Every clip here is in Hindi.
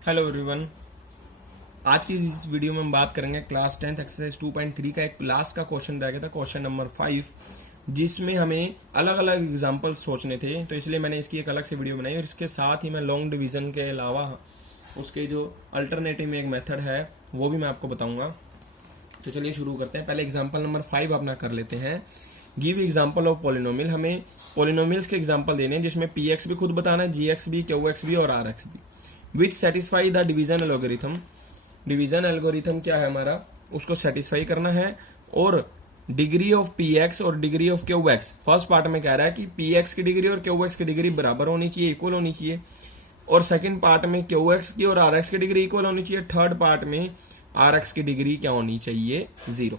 Hello everyone. आज की इस वीडियो में हम बात करेंगे क्लास 10th एक्सरसाइज 2.3 का एक लास्ट का क्वेश्चन रह गया था, क्वेश्चन नंबर 5, जिसमें हमें अलग अलग एग्जांपल्स सोचने थे। तो इसलिए मैंने इसकी एक अलग से वीडियो बनाई और इसके साथ ही मैं लॉन्ग डिवीजन के अलावा उसके जो अल्टरनेटिव में एक मेथड है वो भी मैं आपको बताऊंगा। तो चलिए शुरू करते हैं। पहले एग्जाम्पल नंबर 5 अपना कर लेते हैं। Give example of polynomial. हमें पोलिनोमियल्स के एग्जाम्पल देने हैं जिसमें पी एक्स भी खुद बताना है, जी एक्स भी, क्यू एक्स भी और आर एक्स भी, विच satisfy the division algorithm. Division algorithm क्या है हमारा, उसको सेटिस्फाई करना है। और डिग्री ऑफ पी एक्स और degree of q x, first part में कह रहा है कि पी एक्स की डिग्री और क्यू एक्स की डिग्री बराबर होनी चाहिए, इक्वल होनी चाहिए। और सेकंड पार्ट में क्यू एक्स की और आर एक्स की डिग्री इक्वल होनी चाहिए। थर्ड पार्ट में आर एक्स की डिग्री क्या होनी चाहिए, 0।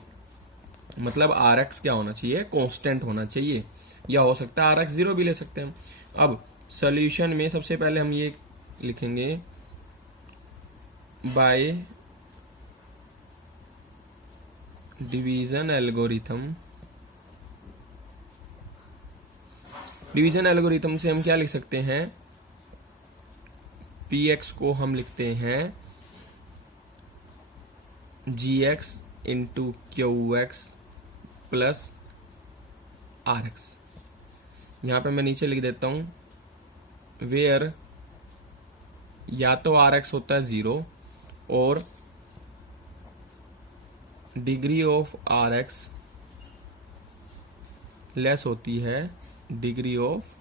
मतलब आर एक्स क्या होना चाहिए, कांस्टेंट होना चाहिए, या हो सकता है आर एक्स 0 भी ले सकते हैं। अब सोल्यूशन में सबसे पहले हम ये लिखेंगे, by division algorithm. Division algorithm से हम क्या लिख सकते हैं, पी एक्स को हम लिखते हैं g x into q x plus r x. यहां पे मैं नीचे लिख देता हूं वेयर या तो आर एक्स होता है 0 और degree of r x less होती है डिग्री ऑफ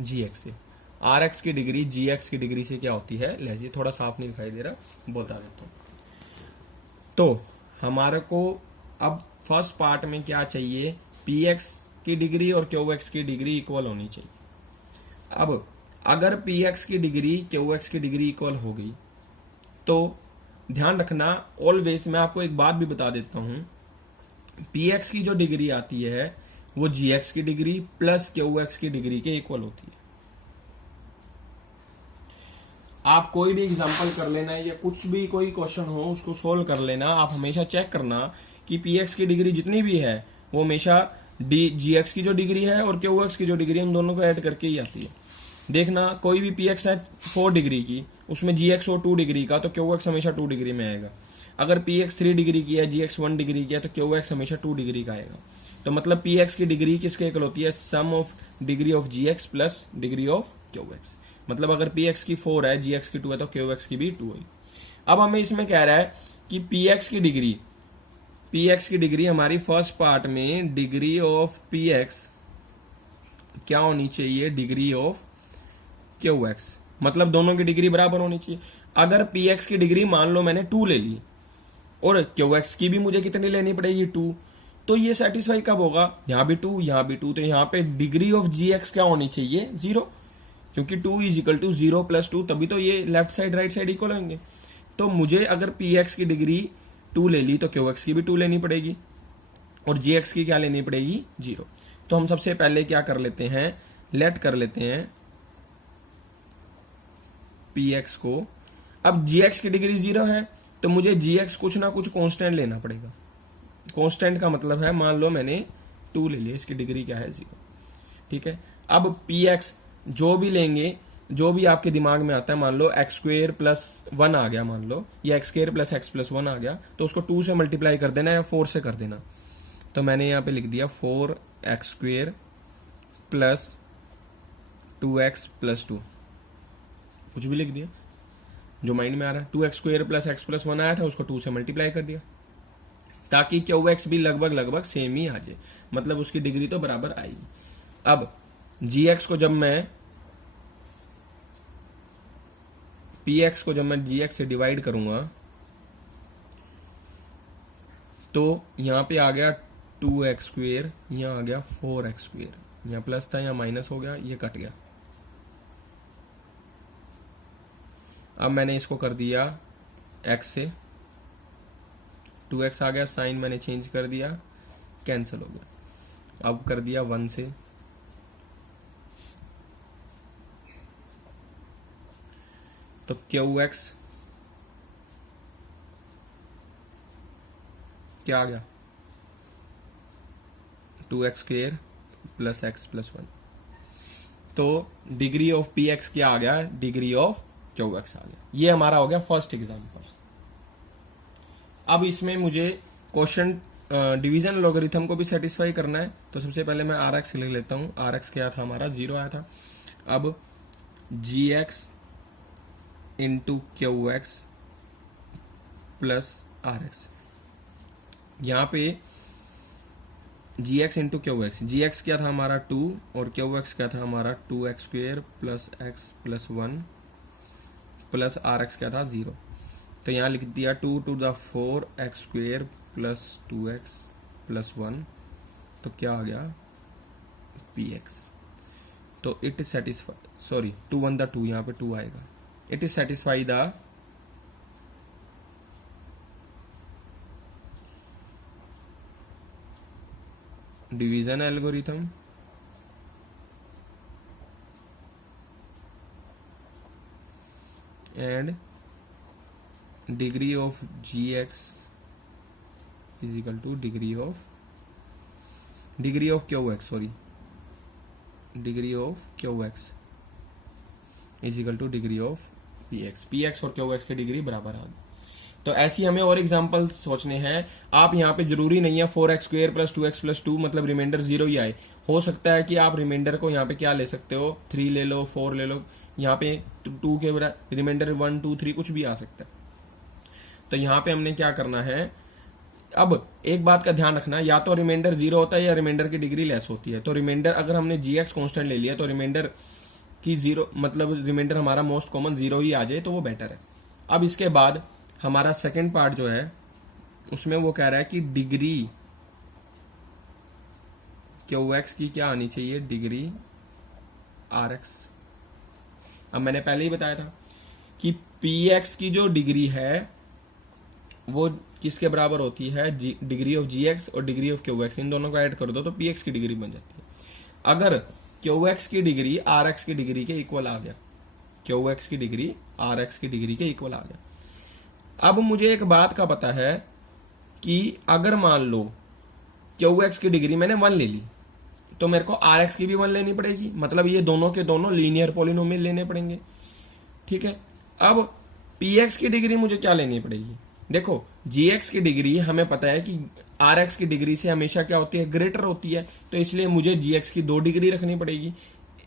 जी एक्स से। आर एक्स की डिग्री जी एक्स की डिग्री से क्या होती है, लेस। ये थोड़ा साफ नहीं दिखाई दे रहा, बता देता हूं। तो हमारे को अब फर्स्ट पार्ट में क्या चाहिए, पी एक्स की डिग्री और क्यू एक्स की डिग्री इक्वल होनी चाहिए। अब अगर पी एक्स की डिग्री क्यू एक्स की डिग्री इक्वल हो गई तो ध्यान रखना, ऑलवेज मैं आपको एक बात भी बता देता हूं, पी एक्स की जो डिग्री आती है वो जी एक्स की डिग्री प्लस क्यू एक्स की डिग्री के इक्वल होती है। आप कोई भी एग्जांपल कर लेना या कुछ भी कोई क्वेश्चन हो उसको सोल्व कर लेना, आप हमेशा चेक करना कि पी एक्स की डिग्री जितनी भी है वो हमेशा जी एक्स की जो डिग्री है और क्यू एक्स की जो डिग्री, उन दोनों को ऐड करके ही आती है। देखना, कोई भी पी एक्स है 4 डिग्री की, उसमें जी एक्स हो 2 डिग्री का, तो क्यू एक्स हमेशा 2 डिग्री में आएगा। अगर पी एक्स 3 डिग्री की है, जी एक्स 1 डिग्री की है, तो क्यू एक्स हमेशा 2 डिग्री का आएगा। तो मतलब पी एक्स की डिग्री किसके इक्वल होती है, sum of degree of g x plus degree of q x. मतलब अगर पी एक्स की 4 है, जी एक्स की 2 है, तो क्यू एक्स की भी 2 है। अब हमें इसमें कह रहा है कि पी एक्स की डिग्री हमारी फर्स्ट पार्ट में डिग्री ऑफ पी एक्स क्या होनी चाहिए, डिग्री ऑफ क्यू एक्स। मतलब दोनों की डिग्री बराबर होनी चाहिए। अगर पी एक्स की डिग्री मान लो मैंने 2 ले ली और क्यू एक्स की भी मुझे कितनी लेनी पड़ेगी, 2, तो ये सेटिस्फाई कब होगा, यहां भी 2 यहां भी 2, तो यहां पे डिग्री ऑफ जी एक्स क्या होनी चाहिए, 0, क्योंकि 2 इज इक्वल टू 0 प्लस 2, तभी तो ये left side right side equal होंगे। तो मुझे अगर पी एक्स की डिग्री 2 ले ली तो क्यू एक्स की भी 2 लेनी पड़ेगी और जी एक्स की क्या लेनी पड़ेगी, 0। तो हम सबसे पहले क्या कर लेते हैं, लेट कर लेते हैं पी एक्स को। अब जी एक्स की डिग्री 0 है तो मुझे जी एक्स कुछ ना कुछ कांस्टेंट लेना पड़ेगा। कांस्टेंट का मतलब है, मान लो मैंने 2 ले लिया, इसकी डिग्री क्या है, 0। ठीक है। अब पी एक्स जो भी लेंगे, जो भी आपके दिमाग में आता है, मान लो एक्स स्क्वेयर प्लस 1 आ गया, मान लो, या x square plus x plus 1 आ गया, तो उसको 2 से मल्टीप्लाई कर देना या 4 से कर देना। तो मैंने यहां पे लिख दिया 4 x square plus 2x plus 2, कुछ भी लिख दिया जो माइंड में आ रहा है। 2x square plus x plus 1 आया था, उसको 2 से मल्टीप्लाई कर दिया ताकि क्यू एक्स भी लगभग सेम ही आ जाए, मतलब उसकी डिग्री तो बराबर आएगी। अब जी एक्स को जब मैं पी एक्स को जब मैं जी एक्स से डिवाइड करूंगा तो यहां पे आ गया 2x स्क्वेयर, यहां आ गया 4x स्क्वेयर, यहां प्लस था यहां माइनस हो गया, ये कट गया। अब मैंने इसको कर दिया x से, 2x आ गया, साइन मैंने चेंज कर दिया, कैंसिल हो गया। अब कर दिया 1 से, तो क्यू एक्स क्या आ गया, 2x square plus x plus 1। तो डिग्री ऑफ पी एक्स क्या आ गया, डिग्री ऑफ क्यू एक्स आ गया। ये हमारा हो गया फर्स्ट एग्जाम्पल। अब इसमें मुझे क्वेश्चन डिवीजन लॉगरिथम को भी सेटिस्फाई करना है, तो सबसे पहले मैं आर एक्स लिख लेता हूं। आर एक्स क्या था हमारा, 0 आया था। अब g x into q x plus r x, यहां पे g x into q x, g x क्या था हमारा 2 और क्यू एक्स क्या था हमारा 2x square plus x plus 1 plus r x क्या था 0। तो यहां लिख दिया 2 to the 4 x square plus 2x plus 1, तो क्या आ गया पी एक्स। तो it is satisfy, sorry 2 1 the 2, यहां पे 2 आएगा। It is satisfy the division algorithm and degree of g x is equal to degree of q x, sorry degree of q x is equal to degree of P x. P x और क्यू एक्स की डिग्री बराबर आ गई। तो ऐसी हमें और एग्जांपल सोचने हैं। आप यहाँ पे जरूरी नहीं है 4x square plus 2x plus 2 मतलब रिमाइंडर 0 ही आए। हो सकता है कि आप रिमाइंडर को यहाँ पे क्या ले सकते हो, 3 ले लो, 4 ले लो, यहाँ पे 2 के रिमाइंडर 1 2 3 कुछ भी आ सकता है। तो यहाँ पे हमने क्या करना है, अब एक बात का ध्यान रखना, या तो रिमाइंडर 0 होता है या रिमाइंडर की डिग्री लेस होती है। तो रिमाइंडर अगर हमने gx कांस्टेंट ले लिया तो रिमाइंडर की 0 मतलब रिमाइंडर हमारा मोस्ट कॉमन 0 ही आ जाए तो वो बेटर है। अब इसके बाद हमारा सेकंड पार्ट जो है उसमें वो कह रहा है कि डिग्री क्यू एक्स की क्या आनी चाहिए, डिग्री आर एक्स। अब मैंने पहले ही बताया था कि पी एक्स की जो डिग्री है वो किसके बराबर होती है, डिग्री ऑफ जी एक्स और डिग्री ऑफ क्यू एक्स, इन दोनों को ऐड कर दो तो पी एक्स की डिग्री बन जाती है। अगर क्यू एक्स की डिग्री आर एक्स की डिग्री के इक्वल आ गया, क्यू एक्स की डिग्री आर एक्स की डिग्री के इक्वल आ गया। अब मुझे एक बात का पता है कि अगर मान लो क्यू एक्स की डिग्री मैंने 1 ले ली तो मेरे को आर एक्स की भी 1 लेनी पड़ेगी, मतलब ये दोनों के दोनों लीनियर पॉलिनोमियल लेने पड़ेंगे। ठीक है, अब पी एक्स की डिग्री मुझे क्या लेनी पड़ेगी, देखो जी एक्स की डिग्री हमें पता है कि आर एक्स की डिग्री से हमेशा क्या होती है, ग्रेटर होती है। तो इसलिए मुझे जी एक्स की 2 डिग्री रखनी पड़ेगी,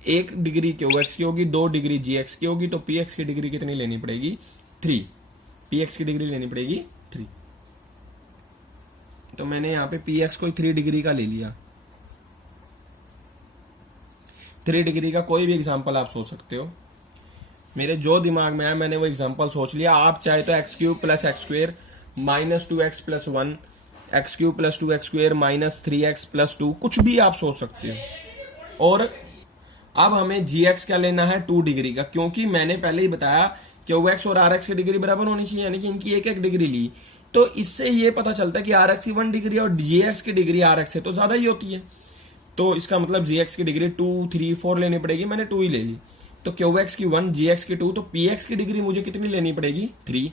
1 डिग्री क्यू एक्स की होगी, 2 डिग्री जी एक्स की होगी। तो पी एक्स की डिग्री कितनी लेनी पड़ेगी, 3। पी एक्स की डिग्री लेनी पड़ेगी 3। तो मैंने यहां पे पी एक्स को 3 डिग्री का ले लिया। 3 डिग्री का कोई भी एग्जांपल आप सोच सकते हो, मेरे जो दिमाग में आया मैंने वो एग्जांपल सोच लिया। आप चाहे तो x cube plus x square minus 2x plus 1, x cube plus 2x square minus 3x plus 2, कुछ भी आप सोच सकते हो। और अब हमें जी एक्स क्या लेना है, 2 डिग्री का, क्योंकि मैंने पहले ही बताया क्यू एक्स और आर एक्स की डिग्री बराबर होनी चाहिए, यानी कि इनकी 1 डिग्री ली। तो इससे ये पता चलता है कि आर एक्स की 1 डिग्री और जी एक्स की डिग्री आर एक्स से तो ज्यादा ही होती है। तो इसका मतलब जी एक्स की डिग्री 2 3 4 लेनी पड़ेगी, मैंने 2 ही ले ली। तो क्यू एक्स की 1, जी एक्स की 2, तो पी एक्स की डिग्री मुझे कितनी लेनी पड़ेगी, 3।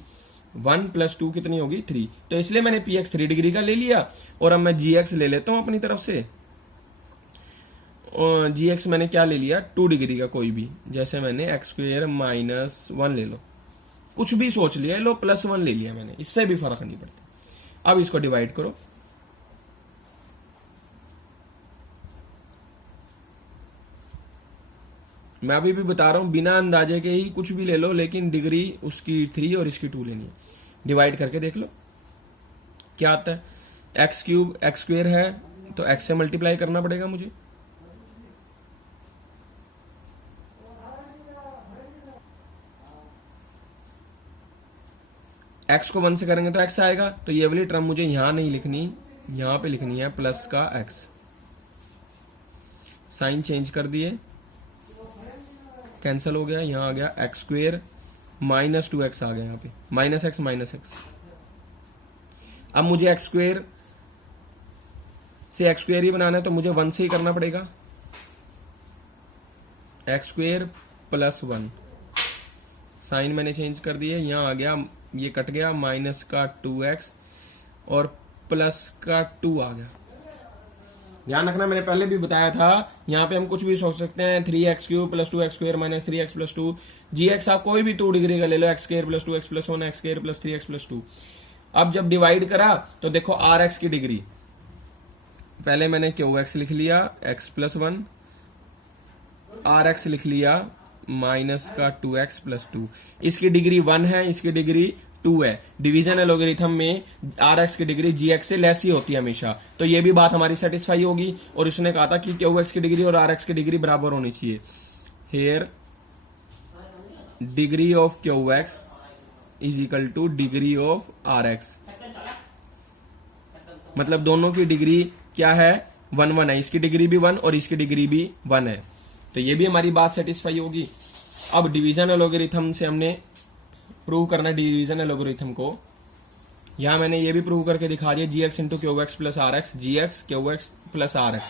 1 प्लस 2 कितनी होगी, 3। तो इसलिए मैंने पी एक्स 3 डिग्री का ले लिया। और अब मैं जी एक्स ले लेता हूं अपनी तरफ से। जी एक्स मैंने क्या ले लिया, 2 डिग्री का कोई भी, जैसे मैंने एक्स स्क्वेयर माइनस 1 ले लो, कुछ भी सोच लिया, लो प्लस 1 ले लिया मैंने, इससे भी फर्क नहीं पड़ता। अब इसको डिवाइड करो, मैं अभी भी बता रहा हूं बिना अंदाजे के ही कुछ भी ले लो, लेकिन डिग्री उसकी 3 और इसकी 2 लेनी है। डिवाइड करके देख लो क्या आता है, एक्स क्यूब एक्स स्क्वेयर है तो एक्स से मल्टीप्लाई करना पड़ेगा मुझे, एक्स को 1 से करेंगे तो एक्स आएगा। तो ये वाली टर्म मुझे यहां नहीं लिखनी, यहां पे लिखनी है प्लस का एक्स। साइन चेंज कर दिए, कैंसिल हो गया, यहां आ गया एक्स स्क्वेयर माइनस 2x आ गया, यहां पे माइनस एक्स। अब मुझे एक्स स्क्वेयर से एक्स स्क्वेयर ही बनाना है तो मुझे 1 से ही करना पड़ेगा, एक्स स्क्वेयर प्लस 1। साइन मैंने चेंज कर दिए, यहां आ गया, ये कट गया, माइनस का 2x और प्लस का 2 आ गया। ध्यान रखना, मैंने पहले भी बताया था, यहाँ पे हम कुछ भी सोच सकते हैं, 3x³ plus 2x² minus 3x plus 2, gx आप कोई भी 2 डिग्री का ले लो, x² plus 2x plus 1, x² plus 3x plus 2। अब जब डिवाइड करा तो देखो rx की डिग्री, पहले मैंने qx लिख लिया x प्लस 1, rx लिख लिया माइनस का 2x प्लस 2, इसकी डिग्री 1 है, इसकी डिग्री 2 है। डिवीजन एलोगरिथम में rx की डिग्री gx से लेस ही होती है हमेशा, तो ये भी बात हमारी सेटिस्फाई होगी। और उसने कहा था कि qx की डिग्री और rx की डिग्री बराबर होनी चाहिए। Here degree of qx is equal to degree of rx, मतलब दोनों की डिग्री क्या है, 1 1 है, इसकी डिग्री भी 1 और इसकी डिग्री भी 1 है, तो ये भी हमारी बात सेटिस्फाई होगी। अब डिवीजन एलोगरिथम से हमने प्रूव करना डिवीजन एलोगरिथम को, यहां मैंने ये भी प्रूव करके दिखा दिया, gx into qx plus rx, gx qx plus rx,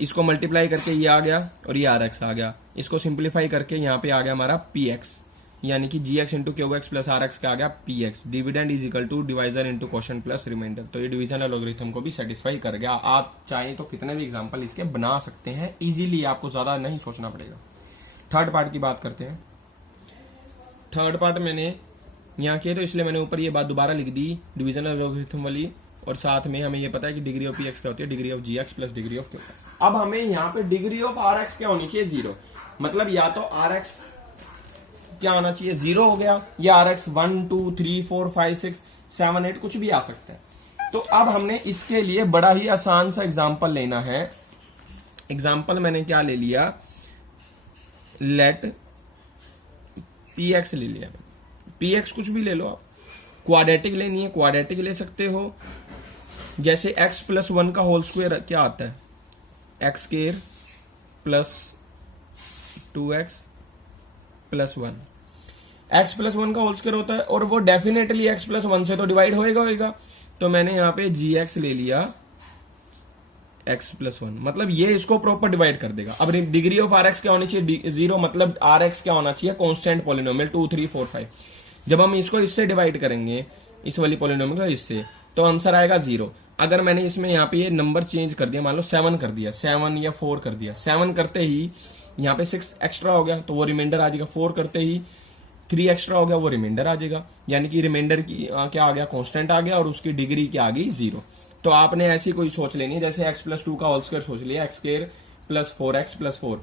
इसको मल्टीप्लाई करके ये आ गया और ये rx आ गया, इसको सिंप्लीफाई करके यहाँ पे आ गया हमारा px, यानी कि gx into qx plus rx का आ गया px। Dividend is equal to divisor into quotient plus remainder, तो ये डिवीजन एलोगरिथम को भी सेटिस्फाई कर गया। आप चाहें तो कितने भी एग्जांपल इसके बना सकते हैं इजीली, आपको ज्यादा नहीं सोचना पड़ेगा। थर्ड पार्ट की बात करते हैं। थर्ड पार्ट मैंने यहाँ किया तो इसलिए मैंने ऊपर ये बात दोबारा लिख दी डिवीजन एलोगरिथम वाली, और साथ में हमें ये पता है कि डिग्री ऑफ px क्या होती है, degree of gx plus degree of qx। अब हमें यहाँ पे डिग्री ऑफ rx क्या होनी चाहिए, 0, मतलब या तो rx क्या आना चाहिए, 0 हो गया, या rx 1 2 3 4 5 6 7 8 कुछ भी आ सकता है। तो अब हमने इसके लिए बड़ा ही आसान सा एग्जाम्पल लेना है। एग्जाम्पल मैंने क्या ले लिया, लेट px ले लिया, px कुछ भी ले लो आप, क्वाड्रेटिक लेनी है क्वाड्रेटिक ले सकते हो, जैसे x प्लस 1 का होल स्क्वायर क्या आता है, x² plus 2x plus 1, x plus 1 का होल स्क्वायर होता है और वो डेफिनेटली x प्लस 1 से तो डिवाइड होएगा, तो मैंने यहाँ पे gx ले लिया x प्लस 1, मतलब ये इसको प्रॉपर डिवाइड कर देगा। अब डिग्री ऑफ rx क्या होनी चाहिए, 0, मतलब rx क्या होना चाहिए, कांस्टेंट पॉलिनोमियल 2 3 4 5। जब हम इसको इससे डिवाइड करेंगे, इस वाली पॉलिनोमियल को इससे, तो आंसर आएगा 0। अगर मैंने इसमें यहाँ पे ये नंबर चेंज कर दिया, मान लो 7 कर दिया, 7 या 4 कर दिया, 7 करते ही यहाँ पे 6 एक्स्ट्रा हो गया तो वो रिमाइंडर आ जाएगा, 4 करते ही 3 एक्स्ट्रा हो गया वो रिमाइंडर आ जाएगा, यानी कि रिमाइंडर की क्या आ गया, कांस्टेंट आ गया, और उसकी डिग्री क्या आ गई, 0। तो आपने ऐसी कोई सोच लेनी है, जैसे x प्लस 2 का होल स्क्वायर सोच लिया, x² प्लस 4x प्लस 4,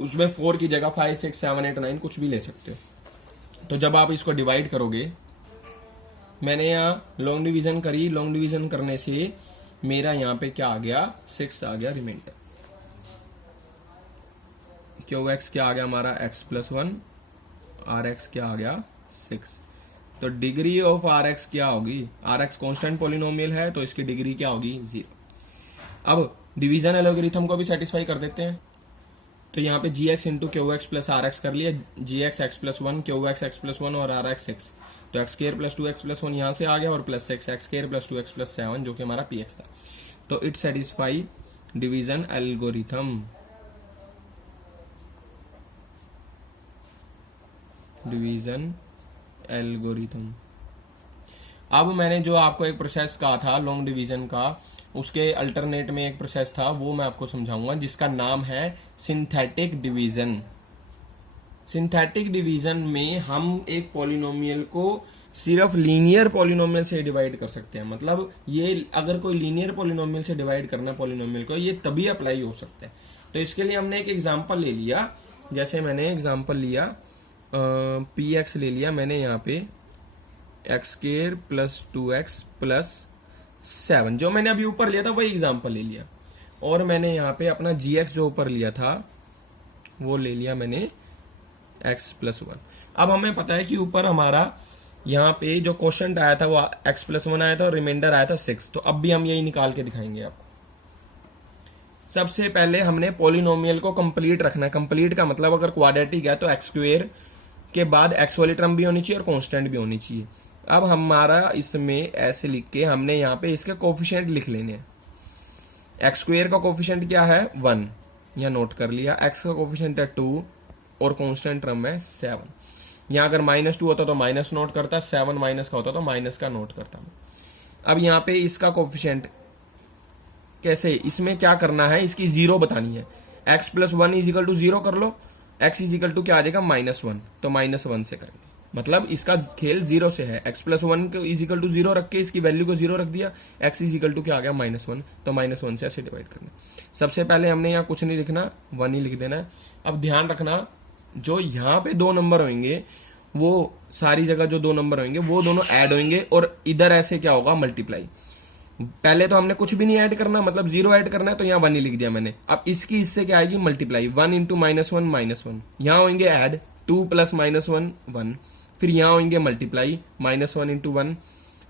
उसमें 4 की जगह 5 6 7 8 9 कुछ भी ले सकते हो। तो जब आप इसको डिवाइड करोगे, मैंने यहाँ लॉन्ग डिवीजन करी, लॉन्ग डिवीजन करने से मेरा यहाँ पे क्या आ गया, 6 आ गया रिमाइंडर, qx क्या आ गया हमारा x प्लस 1, rx क्या आ गया 6। तो डिग्री ऑफ rx क्या होगी, rx कांस्टेंट पॉलिनोमियल है तो इसकी डिग्री क्या होगी, 0। अब डिवीजन एलोगरिथम को भी सेटिस्फाई कर देते हैं, तो यहाँ पे gx into qx plus rx कर लिया, gx x plus 1, qx x plus 1 और rx 6, तो x² प्लस 2x प्लस 1 यहाँ से आ गया और plus 6 x² plus 2x plus 7 जो कि हमारा px था। तो it satisfy division algorithm, division algorithm. अब मैंने जो आपको एक प्रोसेस कहा था लॉन्ग डिवीजन का, उसके अल्टरनेट में एक प्रोसेस था, वो मैं आपको समझाऊंगा, जिसका नाम है सिंथेटिक डिवीजन। सिंथेटिक डिवीजन में हम एक पॉलिनोमियल को सिर्फ लीनियर पॉलिनोमियल से डिवाइड कर सकते हैं, मतलब ये अगर कोई लीनियर पॉलिनोमियल से डिवाइड करना पॉलिनोमियल को, ये तभी अप्लाई हो सकता है। तो इसके लिए हमने एक एग्जांपल ले लिया, जैसे मैंने एग्जांपल लिया px ले लिया मैंने यहाँ पे x² प्लस 2x प्लस 7, जो मैंने अभी ऊपर लिया था वही एग्जांपल ले लिया, और मैंने यहाँ पे अपना gx जो ऊपर लिया था वो ले लिया मैंने x प्लस 1। अब हमें पता है कि ऊपर हमारा यहाँ पे जो क्वोशिएंट आया था वो x प्लस 1 आया था और रिमाइंडर आया था 6, तो अब भी हम यही निकाल के दिखाएंगे आपको। सबसे पहले हमने पॉलिनोमियल को कंप्लीट रखना है, कंप्लीट का मतलब अगर क्वाड्रेटिक है तो x² के बाद x वाली टर्म भी होनी चाहिए और कांस्टेंट भी होनी चाहिए। अब हमारा इसमें ऐसे लिख के हमने यहाँ पे इसके कोफिशिएंट लिख लेने हैं। x² का कोफिशिएंट क्या है, 1, यहाँ नोट कर लिया, x का कोफिशिएंट है 2 और कांस्टेंट टर्म है 7। यहाँ अगर -2 होता तो माइनस नोट करता, 7 माइनस का होता तो माइनस का नोट करता। अब यहाँ पे इसका कोफिशिएंट कैसे, इसमें क्या करना है, इसकी जीरो बतानी है। x plus one is equal to zero कर लो, x इज इक्वल टू क्या आ जाएगा -1, तो -1 से करेंगे, मतलब इसका खेल जीरो से है। x plus one is equal to zero रख के इसकी वैल्यू को जीरो रख दिया, x इज इक्वल टू क्या आ गया -1, तो -1 से ऐसे डिवाइड करना। सबसे पहले हमने यहाँ कुछ नहीं लिखना, 1 ही लिख देना है। अब ध्यान रखना, जो यहाँ पे दो नंबर होंगे वो सारी जगह जो दो नंबर होंगे वो दोनों ऐड होंगे, और इधर ऐसे क्या होगा, मल्टीप्लाई। पहले तो हमने कुछ भी नहीं ऐड करना, मतलब जीरो ऐड करना है, तो यहाँ 1 ही लिख दिया मैंने। अब इसकी इससे क्या आएगी, मल्टीप्लाई, 1 इंटू -1 -1, यहाँ होंगे ऐड 2 प्लस -1 1, फिर यहाँ होंगे मल्टीप्लाई -1 इंटू 1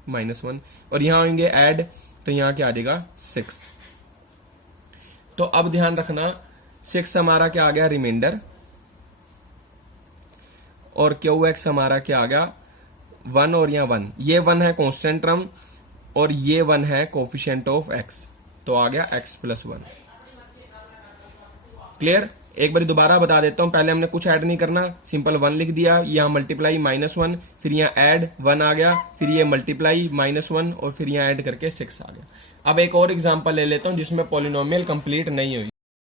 -1, और यहाँ होंगे ऐड, तो यहाँ क्या आ जाएगा 6। तो अब ध्यान रखना 6 हमारा क्या आ गया, रिमाइंडर, और QX हमारा क्या आ गया 1, और यहाँ 1, ये 1 है कांस्टेंट टर्म और ये 1 है कोफिशिएंट ऑफ x, तो आ गया x प्लस 1। क्लियर? एक बार दोबारा बता देता हूं, पहले हमने कुछ ऐड नहीं करना, सिंपल 1 लिख दिया, यहाँ मल्टीप्लाई -1, फिर यहाँ ऐड 1 आ गया, फिर ये मल्टीप्लाई -1, और फिर यहाँ ऐड करके 6 आ गया। अब एक और एग्जांपल ले लेता हूं जिसमें पॉलिनोमियल कंप्लीट नहीं हुई।